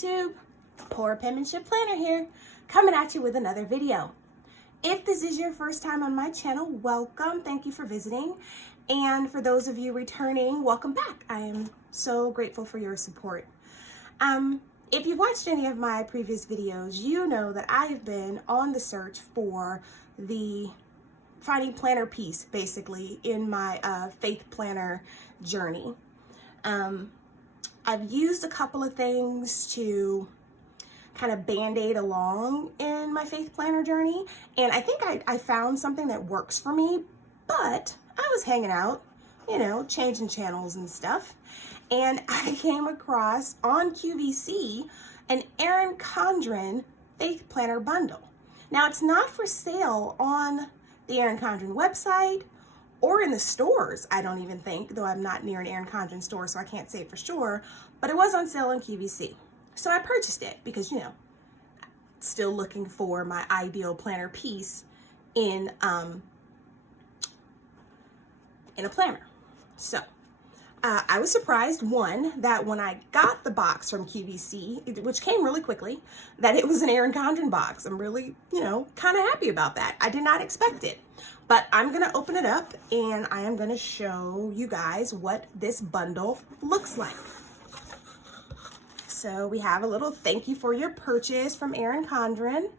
YouTube, Poor Penmanship Planner here, coming at you with another video. If this is your first time on my channel, welcome, thank you for visiting. And for those of you returning, welcome back. I am so grateful for your support. If you've watched any of my previous videos, you know that I have been on the search for the finding planner piece, basically, in my faith planner journey. I've used a couple of things to kind of band-aid along in my faith planner journey, and I think I found something that works for me, but I was hanging out, you know, changing channels and stuff, and I came across on QVC an Erin Condren faith planner bundle. Now, it's not for sale on the Erin Condren website or in the stores, I don't even think, though I'm not near an Erin Condren store, so I can't say for sure, but it was on sale on QVC. So I purchased it because, you know, still looking for my ideal planner piece in a planner. So I was surprised, one, that when I got the box from QVC, which came really quickly, that it was an Erin Condren box. I'm really, you know, kind of happy about that. I did not expect it. But I'm going to open it up and I am going to show you guys what this bundle looks like. So we have a little thank you for your purchase from Erin Condren,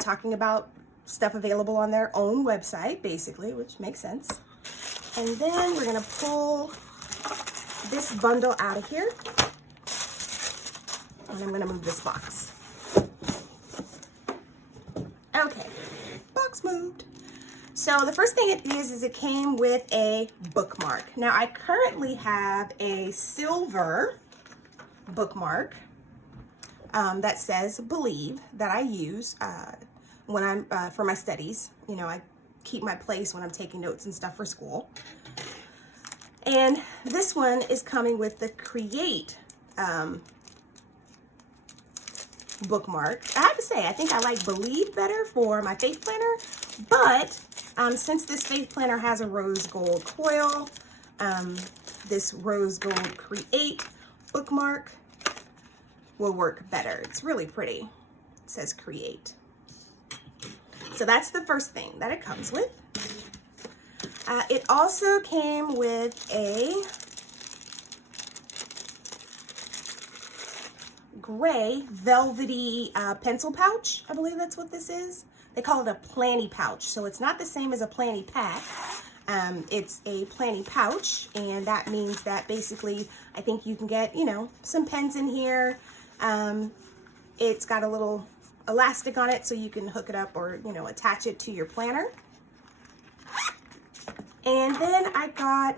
talking about stuff available on their own website, basically, which makes sense. And then we're going to pull this bundle out of here. And I'm going to move this box. Okay, box moved. So the first thing it is it came with a bookmark. Now I currently have a silver bookmark that says believe, that I use when I'm for my studies. You know, I keep my place when I'm taking notes and stuff for school. And this one is coming with the create bookmark. I have to say, I think I like believe better for my faith planner, but since this faith planner has a rose gold coil, this rose gold create bookmark will work better. It's really pretty. It says create. So that's the first thing that it comes with. It also came with a gray velvety pencil pouch. I believe that's what this is. They call it a planny pouch. So it's not the same as a planny pack. It's a planny pouch, and that means that basically I think you can get, you know, some pens in here. It's got a little elastic on it so you can hook it up or, you know, attach it to your planner. And then I got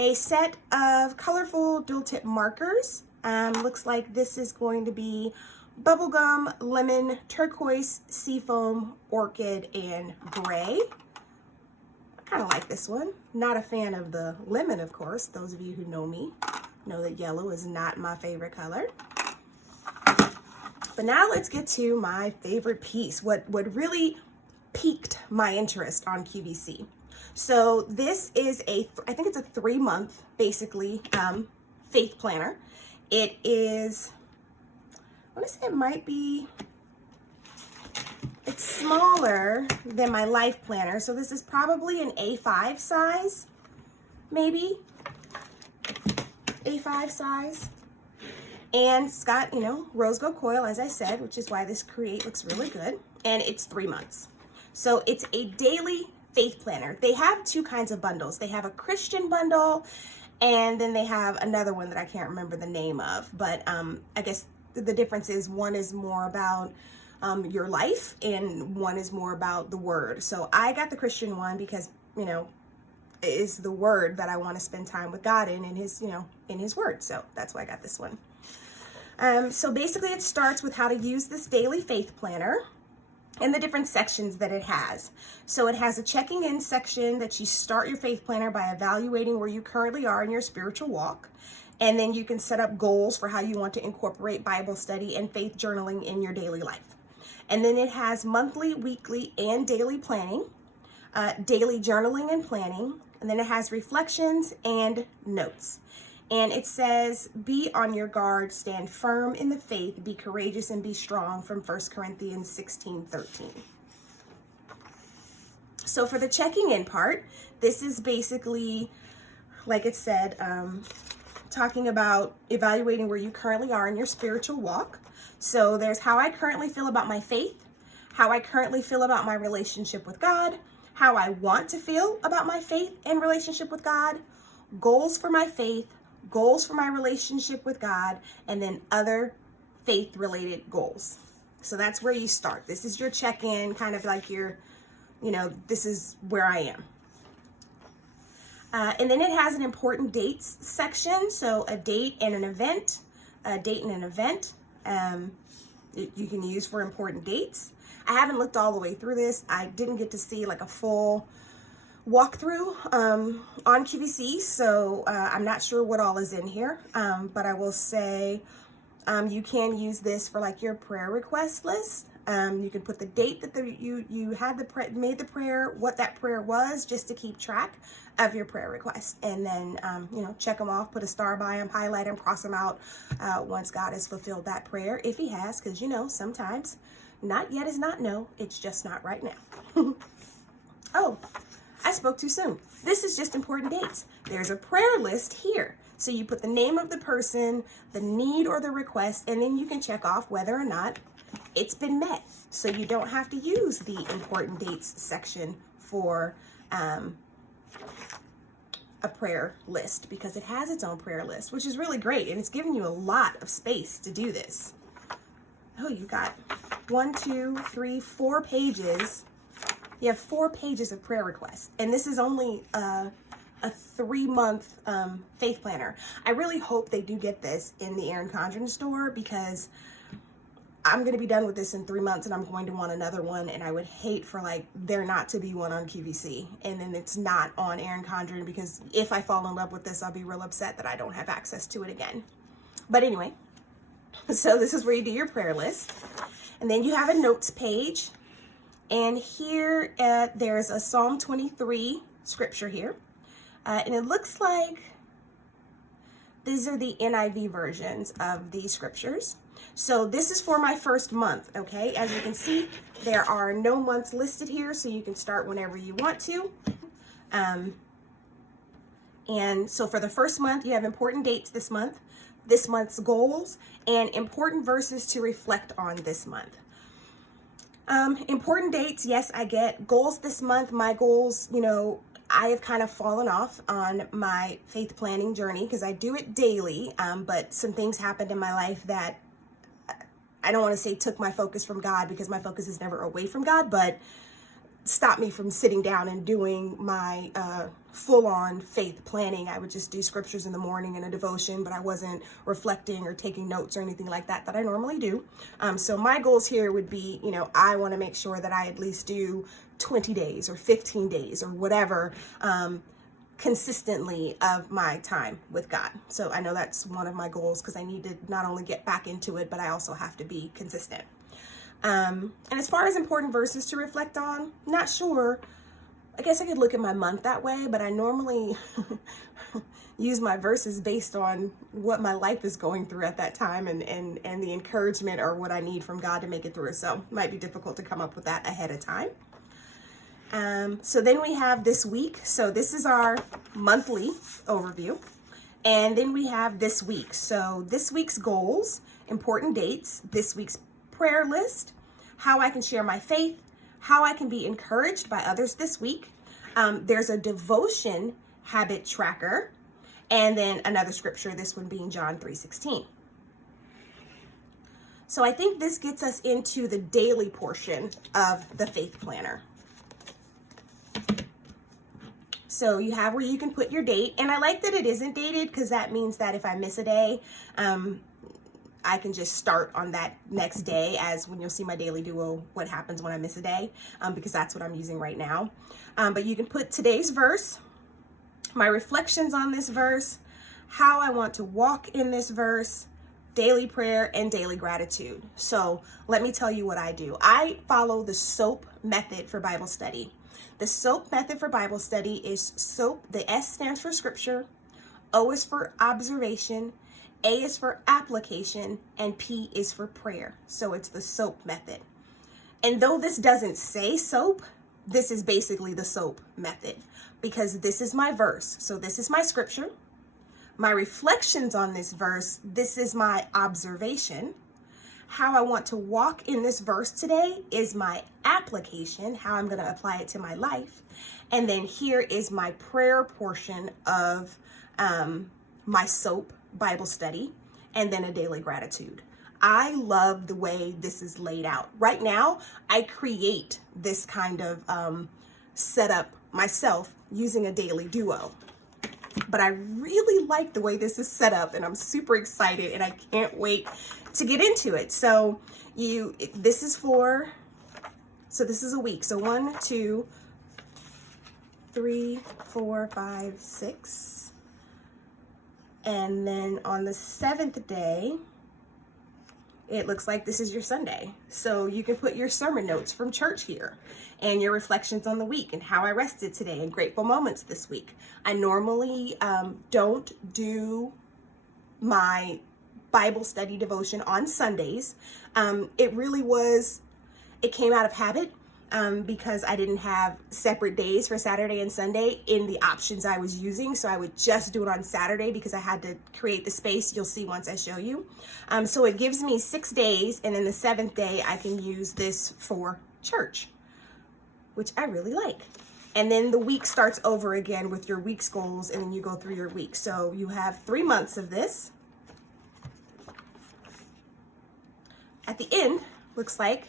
a set of colorful dual tip markers. Looks like this is going to be bubblegum, lemon, turquoise, seafoam, orchid, and gray. I kind of like this one. Not a fan of the lemon, of course. Those of you who know me know that yellow is not my favorite color. But now let's get to my favorite piece, what really piqued my interest on QVC. So this is I think it's a 3-month, basically, faith planner. It is, I want to say it might be, it's smaller than my life planner. So this is probably an A5 size, maybe, A5 size. And it's got, you know, rose gold coil, as I said, which is why this create looks really good. And it's 3 months. So it's a daily faith planner. They have two kinds of bundles. They have a Christian bundle, and then they have another one that I can't remember the name of. But I guess the difference is one is more about your life, and one is more about the word. So I got the Christian one because, you know, it is the word that I want to spend time with God in his, you know, in his word. So that's why I got this one. So basically it starts with how to use this daily faith planner and the different sections that it has. So it has a checking in section that you start your faith planner by evaluating where you currently are in your spiritual walk. And then you can set up goals for how you want to incorporate Bible study and faith journaling in your daily life. And then it has monthly, weekly, and daily planning, daily journaling and planning. And then it has reflections and notes. And it says, be on your guard, stand firm in the faith, be courageous and be strong, from 1 Corinthians 16:13. So for the checking in part, this is basically, like it said, talking about evaluating where you currently are in your spiritual walk. So there's how I currently feel about my faith, how I currently feel about my relationship with God, how I want to feel about my faith and relationship with God, goals for my faith, goals for my relationship with God, and then other faith-related goals. So that's where you start. This is your check-in, kind of like your, this is where I am. And then it has an important dates section. So a date and an event, you can use for important dates. I haven't looked all the way through this. I didn't get to see like a full walkthrough on QVC, so I'm not sure what all is in here, but I will say you can use this for like your prayer request list. You can put the date that you had made the prayer, what that prayer was, just to keep track of your prayer request, and then check them off, put a star by them, highlight them, cross them out once God has fulfilled that prayer, if he has, because sometimes not yet is not no, it's just not right now. Oh, I spoke too soon. This is just important dates. There's a prayer list here. So you put the name of the person, the need or the request, and then you can check off whether or not it's been met. So you don't have to use the important dates section for a prayer list, because it has its own prayer list, which is really great. And it's giving you a lot of space to do this. Oh, you got 1, 2, 3, 4 pages. You have 4 pages of prayer requests, and this is only a 3-month faith planner. I really hope they do get this in the Erin Condren store, because I'm going to be done with this in 3 months and I'm going to want another one, and I would hate for there not to be one on QVC and then it's not on Erin Condren, because if I fall in love with this, I'll be real upset that I don't have access to it again. But anyway, so this is where you do your prayer list, and then you have a notes page. And here there's a Psalm 23 scripture here. And it looks like these are the NIV versions of these scriptures. So this is for my first month, okay? As you can see, there are no months listed here, so you can start whenever you want to. And so for the first month, you have important dates this month's goals, and important verses to reflect on this month. Important dates, yes, I get. Goals this month, my goals, I have kind of fallen off on my faith planning journey, because I do it daily, but some things happened in my life that I don't want to say took my focus from God, because my focus is never away from God, but stopped me from sitting down and doing my full-on faith planning. I would just do scriptures in the morning and a devotion, but I wasn't reflecting or taking notes or anything like that I normally do. So my goals here would be, I want to make sure that I at least do 20 days or 15 days or whatever consistently of my time with God. So I know that's one of my goals, because I need to not only get back into it, but I also have to be consistent. And as far as important verses to reflect on, not sure. I guess I could look at my month that way, but I normally use my verses based on what my life is going through at that time, and the encouragement or what I need from God to make it through. So it might be difficult to come up with that ahead of time. So then we have this week. So this is our monthly overview. And then we have this week. So this week's goals, important dates, this week's prayer list, how I can share my faith, how I can be encouraged by others this week. There's a devotion habit tracker, and then another scripture, this one being John 3:16. So I think this gets us into the daily portion of the faith planner. So you have where you can put your date, and I like that it isn't dated, because that means that if I miss a day, I can just start on that next day, as when you'll see my daily duo, what happens when I miss a day, because that's what I'm using right now. But you can put today's verse, my reflections on this verse, how I want to walk in this verse, daily prayer, and daily gratitude. So let me tell you what I do. I follow the SOAP method for Bible study. The SOAP method for Bible study is SOAP. The S stands for scripture, O is for observation, A is for application, and P is for prayer. So it's the SOAP method. And though this doesn't say SOAP, this is basically the SOAP method, because this is my verse. So this is my scripture, my reflections on this verse. This is my observation. How I want to walk in this verse today is my application, how I'm going to apply it to my life. And then here is my prayer portion of my SOAP Bible study, and then a daily gratitude. I love the way this is laid out. Right now, I create this kind of setup myself using a daily duo. But I really like the way this is set up, and I'm super excited, and I can't wait to get into it. So this is a week. So 1, 2, 3, 4, 5, 6. And then on the 7th day, it looks like this is your Sunday. So you can put your sermon notes from church here and your reflections on the week and how I rested today and grateful moments this week. I normally don't do my Bible study devotion on Sundays. It came out of habit because I didn't have separate days for Saturday and Sunday in the options I was using. So I would just do it on Saturday because I had to create the space. You'll see once I show you. So it gives me 6 days, and then the 7th day I can use this for church, which I really like. And then the week starts over again with your week's goals, and then you go through your week. So you have 3 months of this. At the end, looks like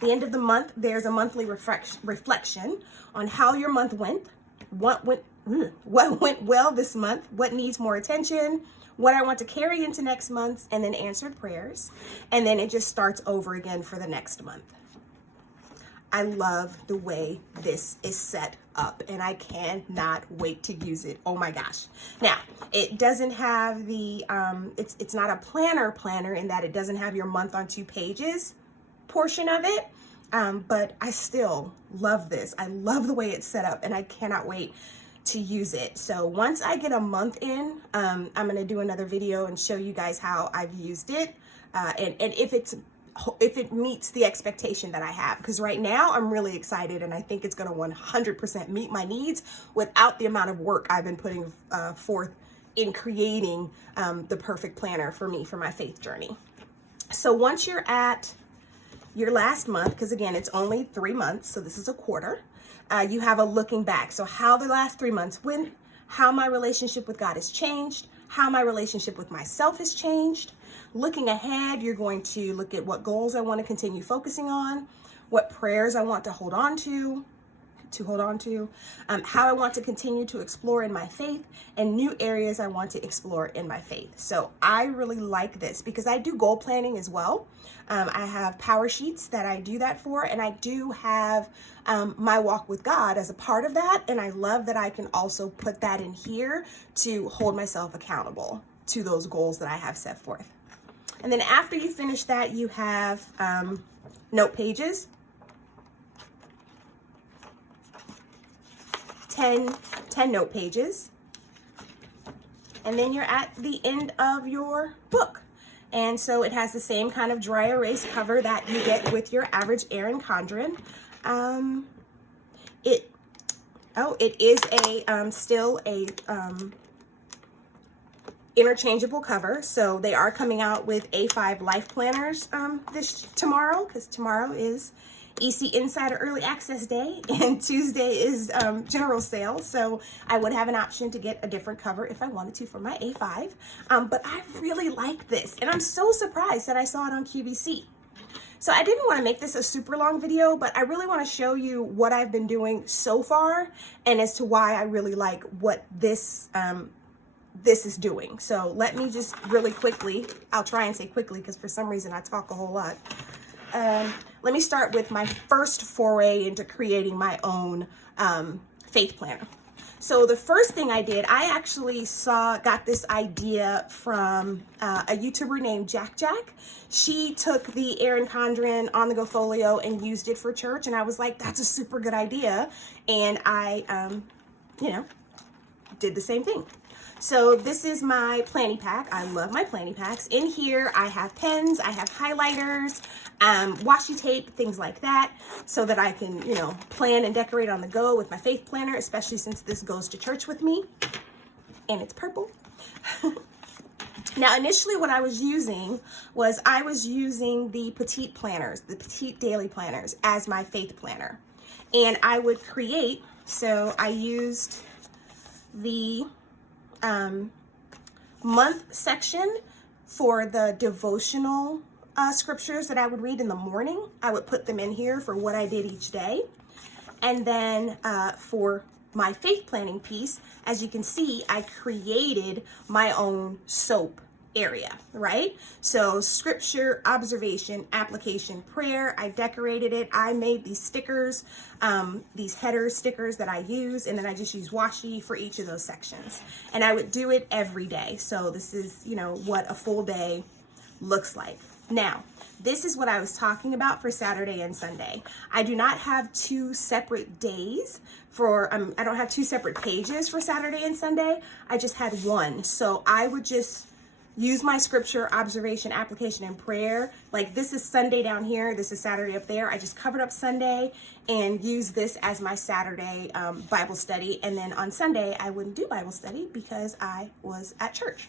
the end of the month, there's a monthly reflection on how your month went, what went well this month, what needs more attention, what I want to carry into next month, and then answered prayers. And then it just starts over again for the next month. I love the way this is set up, and I cannot wait to use it. Oh my gosh. Now, it doesn't have the, it's not a planner in that it doesn't have your month on 2 pages portion of it, but I still love this. I love the way it's set up, and I cannot wait to use it. So once I get a month in, I'm going to do another video and show you guys how I've used it, and if it meets the expectation that I have, because right now I'm really excited, and I think it's going to 100% meet my needs without the amount of work I've been putting forth in creating the perfect planner for me for my faith journey. So once you're at your last month, because again, it's only 3 months, so this is a quarter, you have a looking back. So how the last 3 months went, how my relationship with God has changed, how my relationship with myself has changed. Looking ahead, you're going to look at what goals I want to continue focusing on, what prayers I want to hold on to, how I want to continue to explore in my faith, and new areas I want to explore in my faith. So I really like this because I do goal planning as well. I have power sheets that I do that for, and I do have my walk with God as a part of that. And I love that I can also put that in here to hold myself accountable to those goals that I have set forth. And then after you finish that, you have note pages. 10 note pages, and then you're at the end of your book. And so it has the same kind of dry erase cover that you get with your average Erin Condren. It is still a interchangeable cover. So they are coming out with A5 LifePlanners tomorrow, because tomorrow is EC Insider Early Access Day, and Tuesday is general sale. So I would have an option to get a different cover if I wanted to for my A5. But I really like this, and I'm so surprised that I saw it on QVC. So I didn't want to make this a super long video, but I really want to show you what I've been doing so far and as to why I really like what this is doing. So let me just really quickly, I'll try and say quickly because for some reason I talk a whole lot. Let me start with my first foray into creating my own faith planner. So the first thing I did, I actually got this idea from a YouTuber named Jack. She took the Erin Condren On The Go folio and used it for church, and I was like, that's a super good idea. And I, did the same thing. So this is my planning pack. I love my planning packs. In here, I have pens, I have highlighters, washi tape, things like that, so that I can, you know, plan and decorate on the go with my faith planner, especially since this goes to church with me, and it's purple. Now, initially what I was using was the petite planners, the petite daily planners as my faith planner. And I would create, so I used the month section for the devotional scriptures that I would read in the morning. I would put them in here for what I did each day. And then for my faith planning piece, as you can see, I created my own SOAP area, right? So scripture, observation, application, prayer. I decorated it. I made these stickers, these header stickers that I use, and then I just use washi for each of those sections. And I would do it every day. So this is, you know, what a full day looks like. Now, this is what I was talking about for Saturday and Sunday. I do not have two separate days for, I don't have two separate pages for Saturday and Sunday. I just had one. So I would just use my scripture, observation, application, and prayer. Like this is Sunday down here. This is Saturday up there. I just covered up Sunday and use this as my Saturday Bible study. And then on Sunday, I wouldn't do Bible study because I was at church.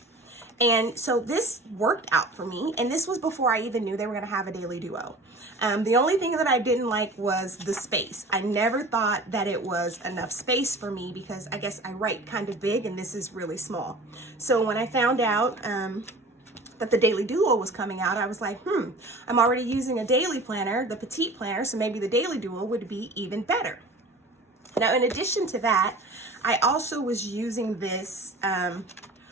And so this worked out for me. And this was before I even knew they were going to have a daily duo. The only thing that I didn't like was the space. I never thought that it was enough space for me because I guess I write kind of big and this is really small. So when I found out that the daily duo was coming out, I was like, I'm already using a daily planner, the petite planner, so maybe the daily duo would be even better. Now, in addition to that, I also was using this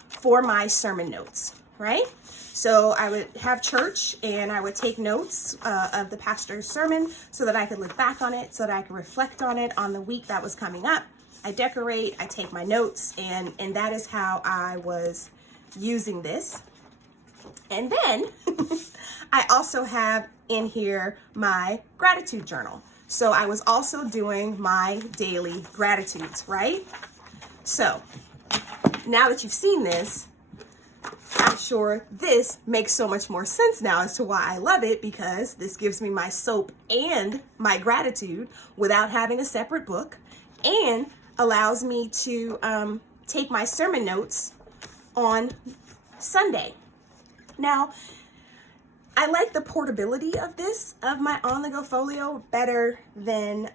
for my sermon notes, right? So I would have church and I would take notes of the pastor's sermon so that I could look back on it, so that I could reflect on it on the week that was coming up. I decorate, I take my notes, and that is how I was using this. And then I also have in here my gratitude journal. So I was also doing my daily gratitudes, right? So now that you've seen this, I'm sure this makes so much more sense now as to why I love it, because this gives me my SOAP and my gratitude without having a separate book, and allows me to take my sermon notes on Sunday. Now, I like the portability of this, of my on-the-go folio, better than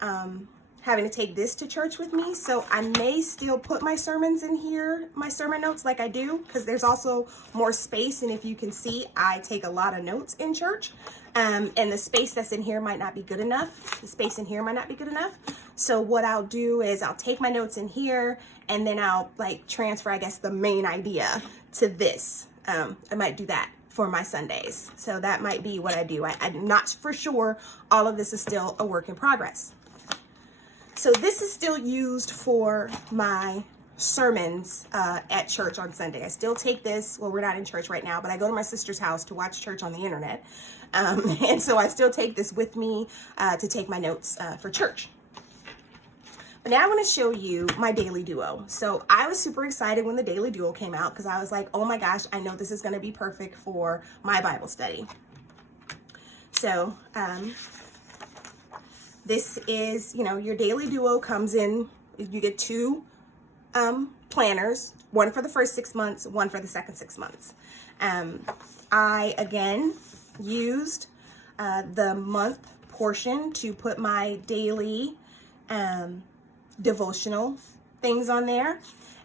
having to take this to church with me. So I may still put my sermons in here, my sermon notes like I do, because there's also more space. And if you can see, I take a lot of notes in church. And the space that's in here might not be good enough. The space in here might not be good enough. So what I'll do is I'll take my notes in here and then I'll like transfer, I guess, the main idea to this. I might do that for my Sundays. So that might be what I do. I'm not for sure. All of this is still a work in progress. So this is still used for my sermons at church on Sunday. I still take this. Well, we're not in church right now, but I go to my sister's house to watch church on the internet. And so I still take this with me to take my notes for church. But now I want to show you my daily duo. So I was super excited when the daily duo came out because I was like, oh my gosh, I know this is going to be perfect for my Bible study. So this is, you know, your daily duo comes in, you get two planners, one for the first 6 months, one for the second 6 months. I, again, used the month portion to put my daily devotional things on there.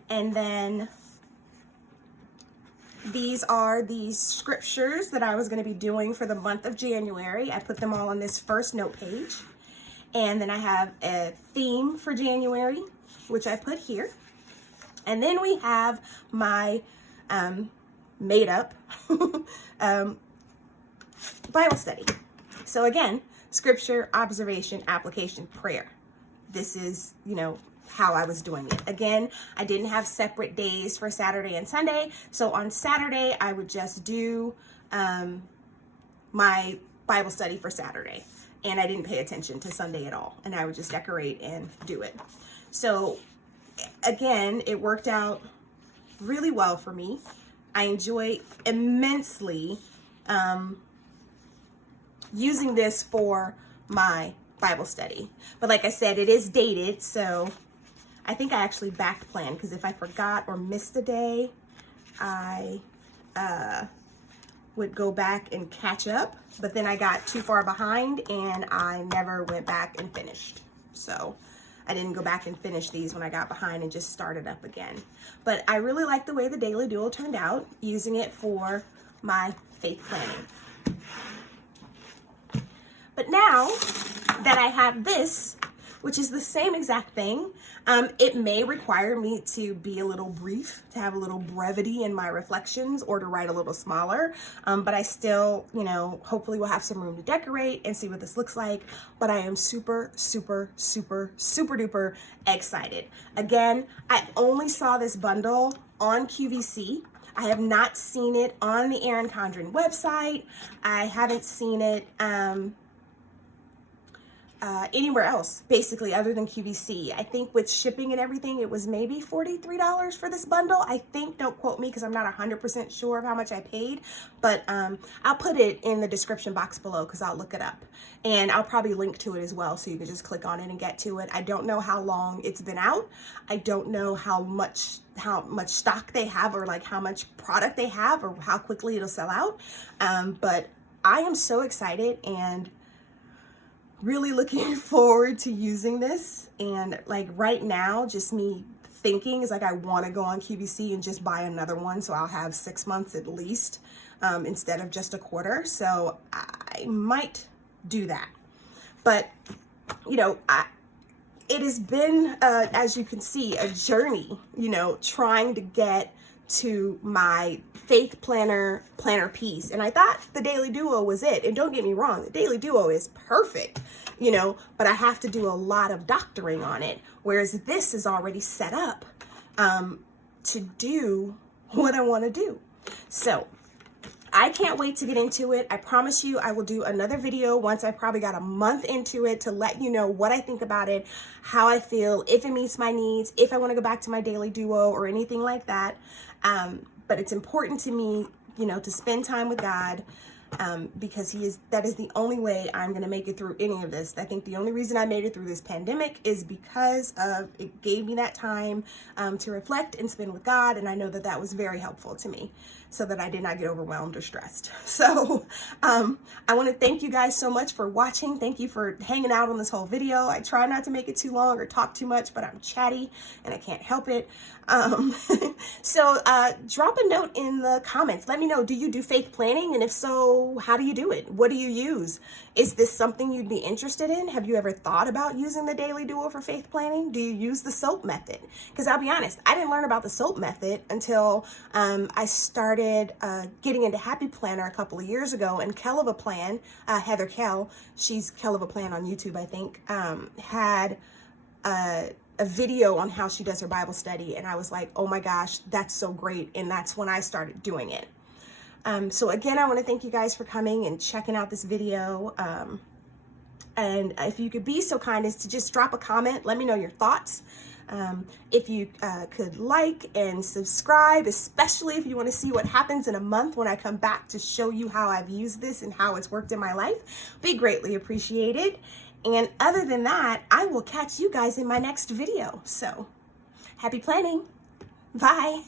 And then these are the scriptures that I was going to be doing for the month of January. I put them all on this first note page. And then I have a theme for January, which I put here. And then we have my made up Bible study. So again, scripture, observation, application, prayer. This is, you know, how I was doing it. Again, I didn't have separate days for Saturday and Sunday. So on Saturday, I would just do my Bible study for Saturday. And I didn't pay attention to Sunday at all. And I would just decorate and do it. So again, it worked out really well for me. I enjoy immensely using this for my Bible study. But like I said, it is dated, so I think I actually back planned, because if I forgot or missed a day, I would go back and catch up, but then I got too far behind and I never went back and finished. So I didn't go back and finish these when I got behind and just started up again. But I really like the way the Daily Duo turned out, using it for my faith planning. But now that I have this, which is the same exact thing, it may require me to be a little brief, to have a little brevity in my reflections, or to write a little smaller. But I still, hopefully will have some room to decorate and see what this looks like. But I am super, super, super, super duper excited. Again, I only saw this bundle on QVC. I have not seen it on the Erin Condren website. I haven't seen it anywhere else, basically, other than QVC. I think with shipping and everything, it was maybe $43 for this bundle. I think, don't quote me because I'm not 100% sure of how much I paid, but I'll put it in the description box below because I'll look it up. And I'll probably link to it as well, so you can just click on it and get to it. I don't know how long it's been out. I don't know how much stock they have, or like how much product they have, or how quickly it'll sell out. But I am so excited and really looking forward to using this. And like right now, just me thinking is like, I want to go on QVC and just buy another one, so I'll have 6 months at least, instead of just a quarter. So I might do that. But it has been, as you can see, a journey, trying to get to my faith planner piece. And I thought the Daily Duo was it. And don't get me wrong, the Daily Duo is perfect, but I have to do a lot of doctoring on it. Whereas this is already set up to do what I want to do. So I can't wait to get into it. I promise you I will do another video once I probably got a month into it, to let you know what I think about it, how I feel, if it meets my needs, if I want to go back to my Daily Duo or anything like that. But it's important to me, to spend time with God, because that is the only way I'm going to make it through any of this. I think the only reason I made it through this pandemic is because it gave me that time to reflect and spend with God. And I know that was very helpful to me, so that I did not get overwhelmed or stressed. So I want to thank you guys so much for watching. Thank you for hanging out on this whole video. I try not to make it too long or talk too much, but I'm chatty and I can't help it. So drop a note in the comments. Let me know, do you do faith planning? And if so, how do you do it? What do you use? Is this something you'd be interested in? Have you ever thought about using the Daily Duo for faith planning? Do you use the SOAP method? Because I'll be honest, I didn't learn about the SOAP method until I started getting into Happy Planner a couple of years ago. And Kell of a Plan, Heather Kell, she's Kell of a Plan on YouTube, I think, had a video on how she does her Bible study. And I was like, oh my gosh, that's so great. And that's when I started doing it. So again, I want to thank you guys for coming and checking out this video. And if you could be so kind as to just drop a comment, let me know your thoughts. If you could like and subscribe, especially if you want to see what happens in a month when I come back to show you how I've used this and how it's worked in my life, be greatly appreciated. And other than that, I will catch you guys in my next video. So happy planning. Bye.